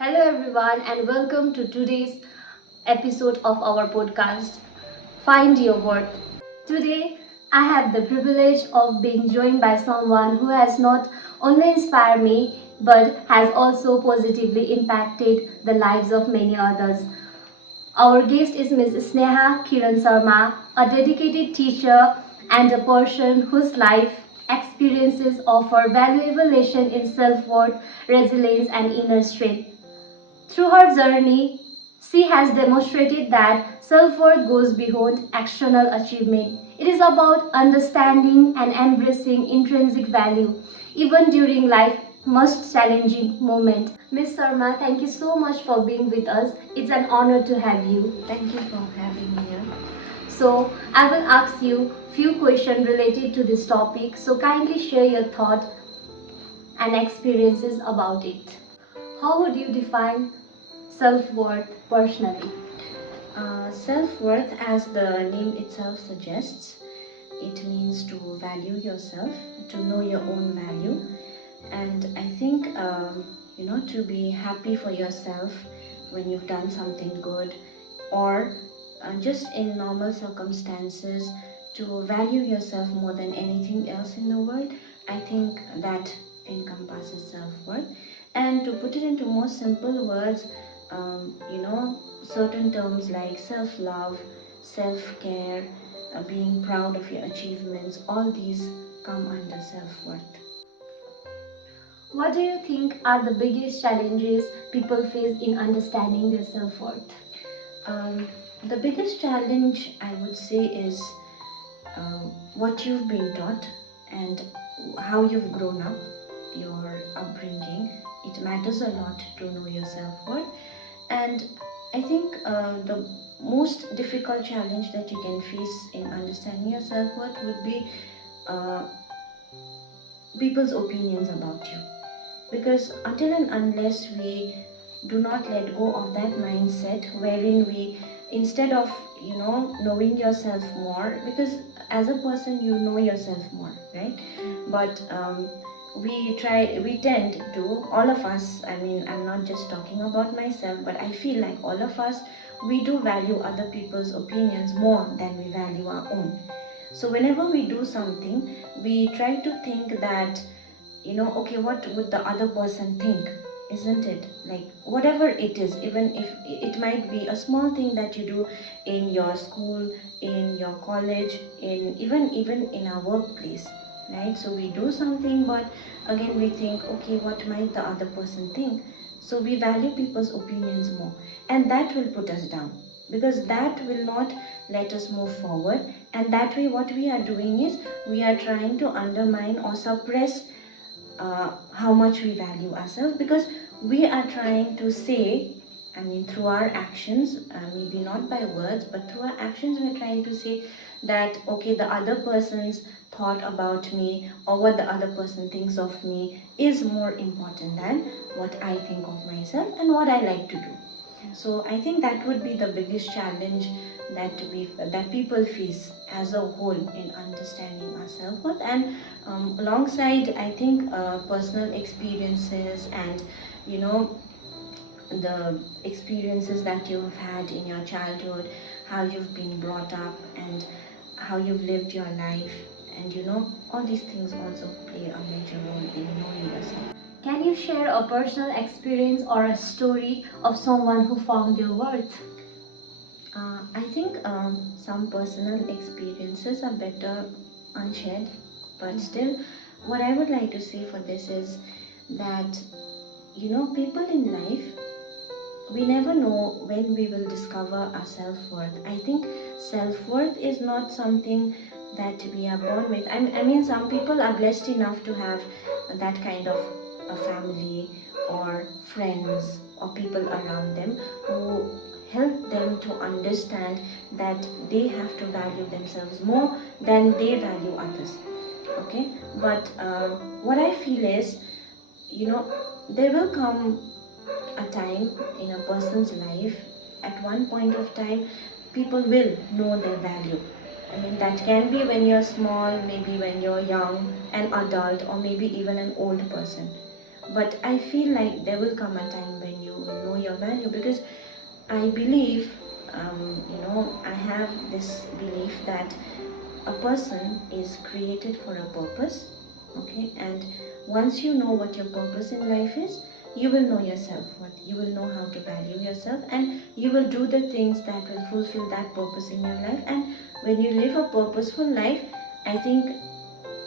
Hello, everyone, and welcome to today's episode of our podcast, Find Your Worth. Today, I have the privilege of being joined by someone who has not only inspired me but has also positively impacted the lives of many others. Our guest is Ms. Sneha Kiran Sarma, a dedicated teacher and a person whose life experiences offer valuable lesson in self-worth, resilience, and inner strength. Through her journey, she has demonstrated that self-worth goes beyond external achievement. It is about understanding and embracing intrinsic value, even during life's most challenging moment. Ms. Sarma, thank you so much for being with us. It's an honor to have you. Thank you for having me here. So, I will ask you few questions related to this topic. So, kindly share your thought and experiences about it. How would you define self-worth personally? Self-worth, as the name itself suggests, it means to value yourself, to know your own value, and I think to be happy for yourself when you've done something good, or just in normal circumstances, to value yourself more than anything else in the world. I think that encompasses self-worth. And to put it into more simple words, certain terms like self-love, self-care, being proud of your achievements, all these come under self-worth. What do you think are the biggest challenges people face in understanding their self-worth? The biggest challenge, I would say, is what you've been taught and how you've grown up, your upbringing. It matters a lot to know your self-worth. And I think the most difficult challenge that you can face in understanding your self-worth would be uh, people's opinions about you. Because until and unless we do not let go of that mindset wherein we, instead of knowing yourself more, because as a person you know yourself more, right? But we tend to, all of us, I mean, I'm not just talking about myself, but I feel like all of us, we do value other people's opinions more than we value our own. So whenever we do something, we try to think that, okay, what would the other person think? Isn't it? Like, whatever it is, even if it might be a small thing that you do in your school, in your college, in even in our workplace, right? So we do something, but again we think, okay, what might the other person think? So we value people's opinions more, and that will put us down, because that will not let us move forward. And that way what we are doing is we are trying to undermine or suppress how much we value ourselves, because we are trying to say, I mean, through our actions, maybe not by words, but through our actions, we're trying to say that, okay, the other person's thought about me, or what the other person thinks of me, is more important than what I think of myself and what I like to do. So I think that would be the biggest challenge that people face as a whole in understanding our self-worth. And alongside, I think personal experiences and the experiences that you have had in your childhood, how you've been brought up, and how you've lived your life, and all these things also play a major role in knowing yourself. Can you share a personal experience or a story of someone who found their worth? I think some personal experiences are better unshared, but still, what I would like to say for this is that, people in life, we never know when we will discover our self-worth. I think self-worth is not something that we are born with. I mean, some people are blessed enough to have that kind of a family or friends or people around them who help them to understand that they have to value themselves more than they value others. Okay, but what I feel is, there will come a time in a person's life, at one point of time, people will know their value. I mean, that can be when you're small, maybe when you're young, an adult, or maybe even an old person. But I feel like there will come a time when you will your value. Because I believe, I have this belief that a person is created for a purpose, okay? And once you know what your purpose in life is, you will know your self-worth, you will know how to value yourself, and you will do the things that will fulfill that purpose in your life. And when you live a purposeful life, I think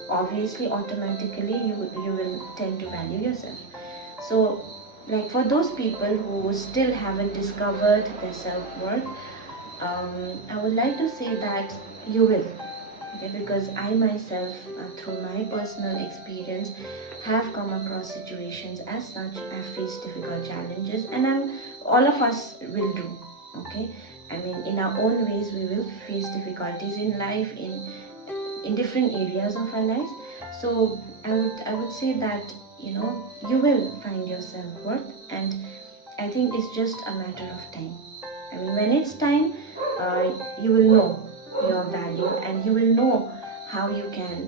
obviously automatically you will tend to value yourself. So, like, for those people who still haven't discovered their self-worth, I would like to say that you will. Okay, because I myself, through my personal experience, have come across situations as such. I've faced difficult challenges, and all of us will do. Okay, I mean, in our own ways, we will face difficulties in life, in different areas of our lives. So I would say that, you will find your self-worth, and I think it's just a matter of time. I mean, when it's time, you will know your value, and you will know how you can,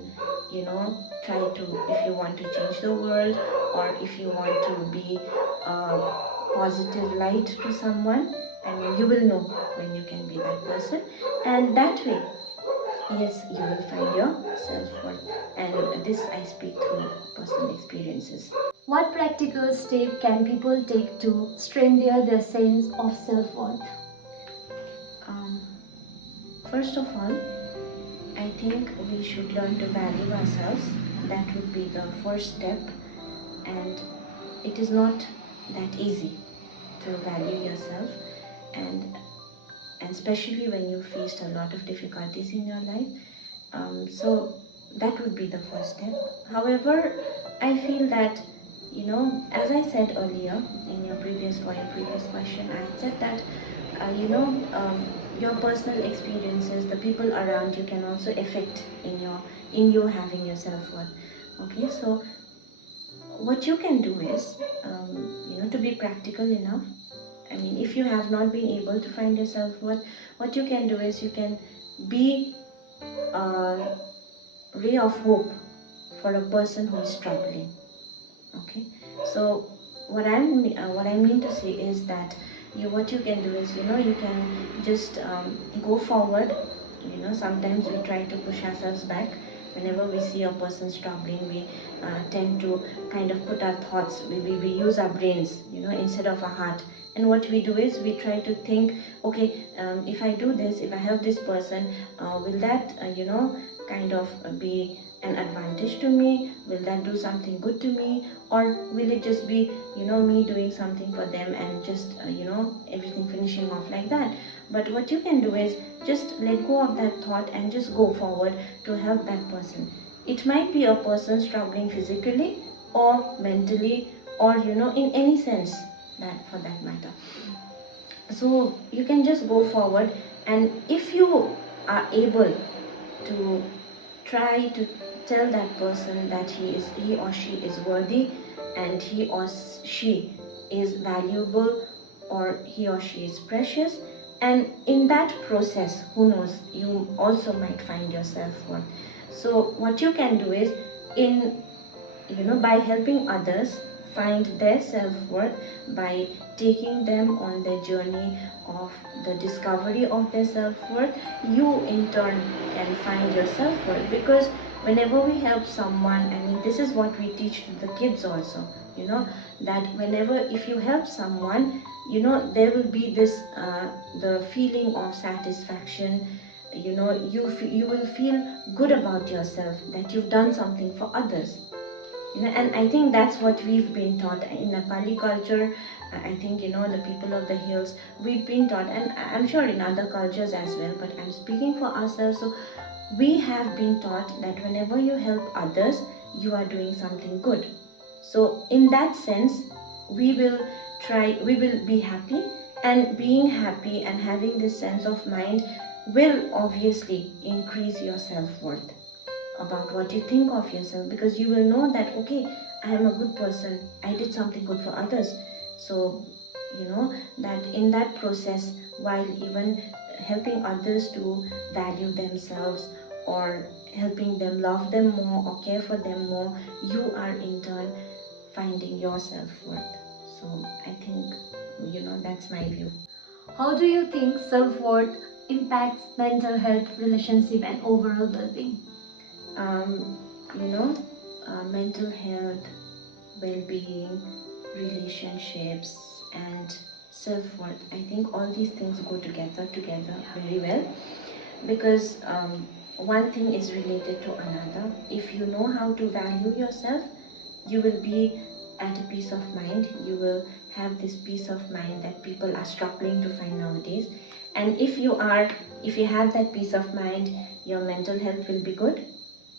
try to, if you want to change the world, or if you want to be a positive light to someone. I mean, you will know when you can be that person, and that way, yes, you will find your self-worth. And this I speak through personal experiences. What practical step can people take to strengthen their sense of self-worth? Um, First of all, I think we should learn to value ourselves. That would be the first step, and it is not that easy to value yourself, and especially when you faced a lot of difficulties in your life. So that would be the first step. However, I feel that, as I said earlier in for your previous question, I had said that, your personal experiences, the people around you, can also affect in you having your self-worth. Okay, so what you can do is, to be practical enough. I mean, if you have not been able to find your self-worth, what you can do is you can be a ray of hope for a person who is struggling. Okay, so what I mean to say is that, what you can do is, you can just go forward. Sometimes we try to push ourselves back. Whenever we see a person struggling, we tend to kind of put our thoughts, we use our brains, instead of our heart. And what we do is we try to think, okay, if I do this, if I help this person, will that, kind of be an advantage to me? Will that do something good to me? Or will it just be, me doing something for them, and just, everything finishing off like that? But what you can do is just let go of that thought and just go forward to help that person. It might be a person struggling physically or mentally, or, in any sense, that for that matter. So you can just go forward, and if you are able to try to tell that person that he or she is worthy, and he or she is valuable, or he or she is precious, and in that process, who knows, you also might find your self-worth. So what you can do is, in by helping others find their self-worth, by taking them on their journey of the discovery of their self-worth, you in turn can find your self-worth. Because whenever we help someone, I mean, this is what we teach to the kids also, that whenever, if you help someone, there will be this the feeling of satisfaction. You will feel good about yourself, that you've done something for others. And I think that's what we've been taught in Nepali culture. I think, the people of the hills, we've been taught, and I'm sure in other cultures as well, but I'm speaking for ourselves. So we have been taught that whenever you help others, you are doing something good. So in that sense, we will be happy, and being happy and having this sense of mind will obviously increase your self-worth about what you think of yourself, because you will know that, okay, I am a good person, I did something good for others. So that in that process, while even helping others to value themselves, or helping them love them more or care for them more, you are in turn finding your self-worth. So I think, That's my view. How do you think self-worth impacts mental health, relationship, and overall well-being? Um, you know, Mental health, well-being, relationships, and self-worth. I think all these things go together very well, because one thing is related to another. If you know how to value yourself, you will be at a peace of mind. You will have this peace of mind that people are struggling to find nowadays. And if you have that peace of mind, your mental health will be good.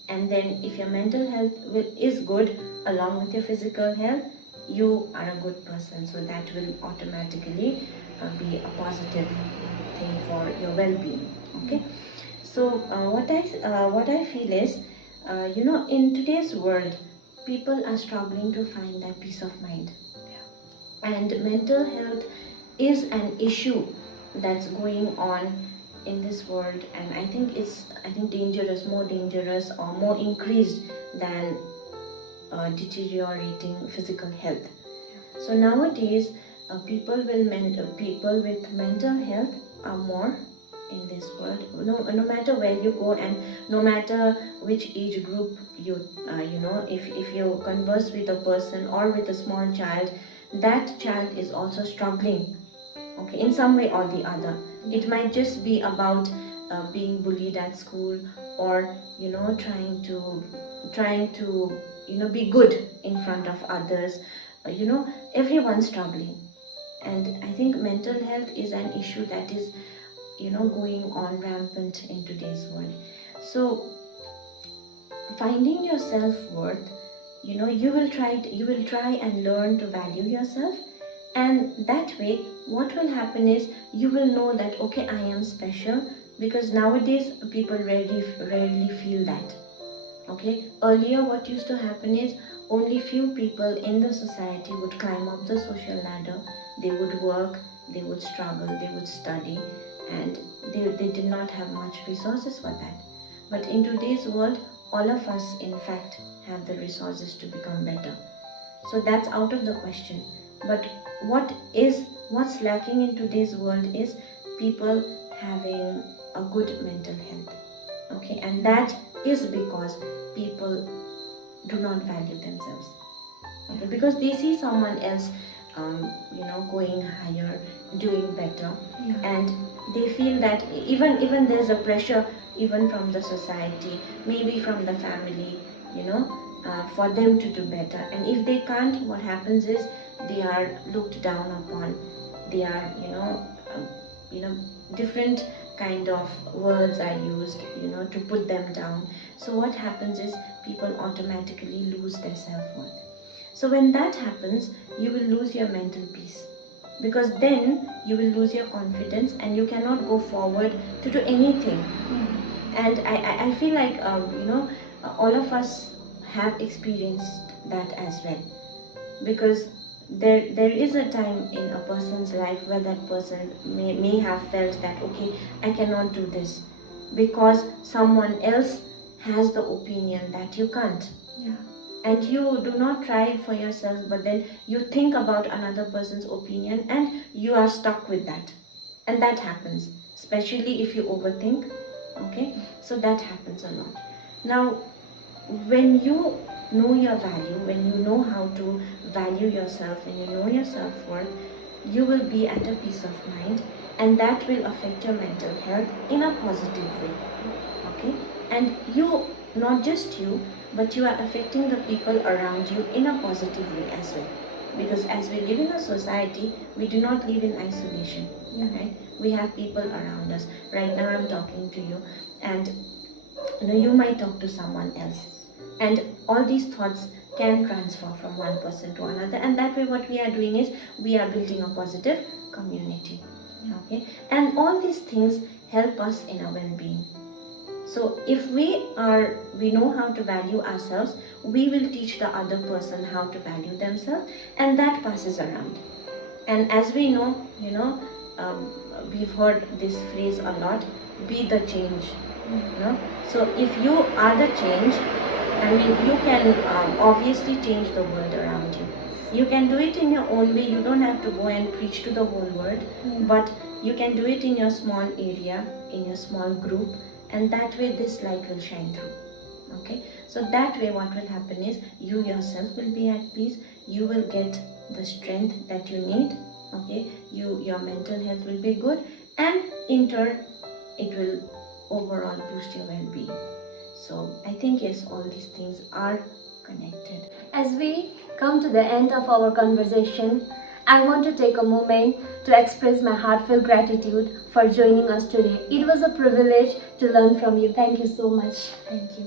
And then if your mental health is good along with your physical health, you are a good person. So that will automatically be a positive thing for your well-being. Okay. So what I feel is, in today's world, people are struggling to find that peace of mind, and mental health is an issue that's going on in this world, and I think dangerous, more dangerous, or more increased than deteriorating physical health. So nowadays, people with mental health are more in this world. No matter where you go, and no matter which age group if you converse with a person or with a small child, that child is also struggling, okay, in some way or the other. It might just be about being bullied at school, or trying to be good in front of others. Everyone's struggling, and I think mental health is an issue that is going on rampant in today's world. So finding your self-worth, you will try and learn to value yourself, and that way what will happen is you will know that, okay, I am special, because nowadays people rarely feel that. Okay, earlier what used to happen is only few people in the society would climb up the social ladder. They would work, they would struggle, they would study, and they did not have much resources for that. But in today's world, all of us in fact have the resources to become better. So that's out of the question. But what's lacking in today's world is people having a good mental health. Okay, and that is because people do not value themselves. Okay, because they see someone else going higher, doing better, and they feel that even there's a pressure, even from the society, maybe from the family, for them to do better. And if they can't, what happens is they are looked down upon. They are different kind of words are used to put them down. So what happens is people automatically lose their self-worth. So when that happens, you will lose your mental peace, because then you will lose your confidence and you cannot go forward to do anything. And I feel like all of us have experienced that as well, because there is a time in a person's life where that person may have felt that, okay, I cannot do this because someone else has the opinion that you can't. And you do not try for yourself, but then you think about another person's opinion and you are stuck with that. And that happens, especially if you overthink. Okay, so that happens a lot. Now, when you know your value, when you know how to value yourself, when you know your self-worth, you will be at a peace of mind, and that will affect your mental health in a positive way. Okay, and you, not just you, but you are affecting the people around you in a positive way as well, because as we live in a society, we do not live in isolation. Right, we have people around us. Right now I'm talking to you, and you might talk to someone else, and all these thoughts can transfer from one person to another, and that way what we are doing is we are building a positive community. Okay, and all these things help us in our well-being. So if we know how to value ourselves, we will teach the other person how to value themselves, and that passes around. And as we know, we've heard this phrase a lot: be the change. So if you are the change, I mean, you can obviously change the world around you. You can do it in your own way. You don't have to go and preach to the whole world, but you can do it in your small area, in your small group, and that way this light will shine through. Okay, so that way what will happen is you yourself will be at peace. You will get the strength that you need. Okay, your mental health will be good, and in turn it will overall boost your well-being. So I think yes, all these things are connected. As we come to the end of our conversation, I want to take a moment to express my heartfelt gratitude for joining us today. It was a privilege to learn from you. Thank you so much. Thank you.